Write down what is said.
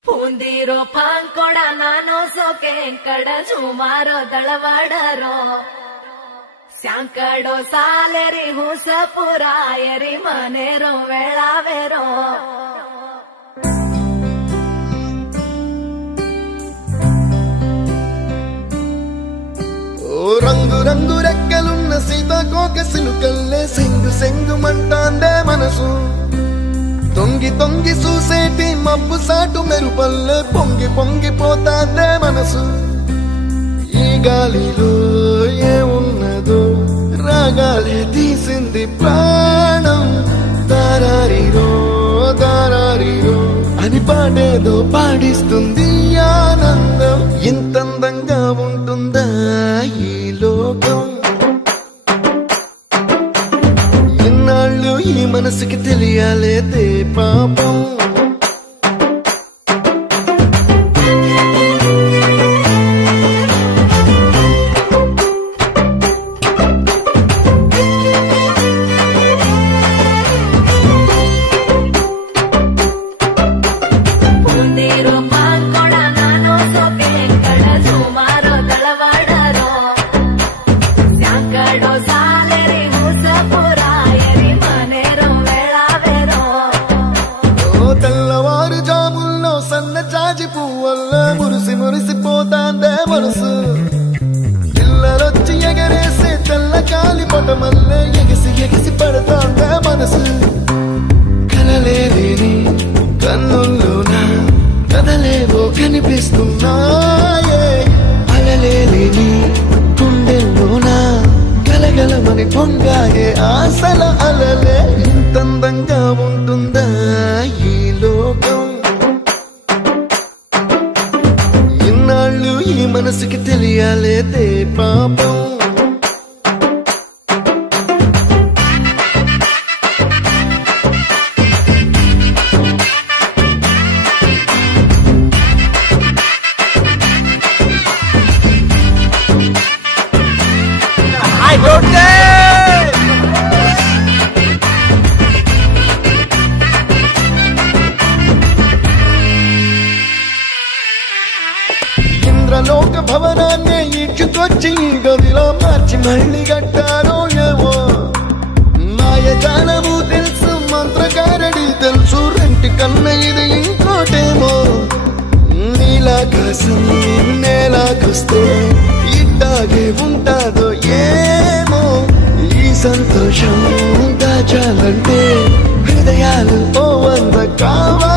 ಪೂಂದಿರೋ ಪಾಂಕೊಡ ನಾನು ಸೋಕೆ ಕಡ ಸುಮಾರೋ ದಳವಾಡರೋ ಸ್ಯಾಂಕಡೋ ಸಾಲೆರಿ ಹುಸಪುರ ಎರಿ ಮನೆರೋ ವೇಳಾವೆರೋ రంగు రంగు రెక్కలున్న సీతాకోక సిలుకల్లే సింగు సెంగు మంటాందే మనసు తొంగి తొంగి చూసేటి మబ్బు సాటు మెరుపల్లే పొంగి పొంగిపోతాందే మనసు ఈ గాలిలో ఏమున్నదో రాగాలే తీసింది ప్రాణం దారారిరో దారారిరో అని పాడేదో పాడిస్తుంది ఆనందం ఇంతందంగా ఉంటుందా ఈ లోకం ఎన్నాళ్ళు ఈ మనసుకి తెలియాలేదే పాపం మురిసిపోతాందే మనసు పిల్లలొచ్చి ఎగరేసే తెల్ల కాలి పొటమల్లే ఎగిసి ఎగిసి పడతాందే మనసు కలలేని కన్నుల్లోన కదలేవో కనిపిస్తున్నాయే అలలేని గుండెల్లోన గలగలమని పొంగాయే ఆశల అలలే ఇంతందంగా ఉంటుందా ఈ లోకం ఈ మనసుకి తెలియాలేదే పాపం లోక భవనాన్ని ఈడ్చుకొచ్చి గదిలో మార్చి మళ్ళీ కట్టారో ఏమో మాయజాలము తెలుసు మంత్రకారడి తెలుసు రెంటి కన్న ఇది ఇంకోటేమో నీలాకాశం నేలాకొస్తే ఇట్టాగే ఉంటాదో ఏమో ఈ సంతోషం దాచాలంటే హృదయాలు ఓ వంద కావాలి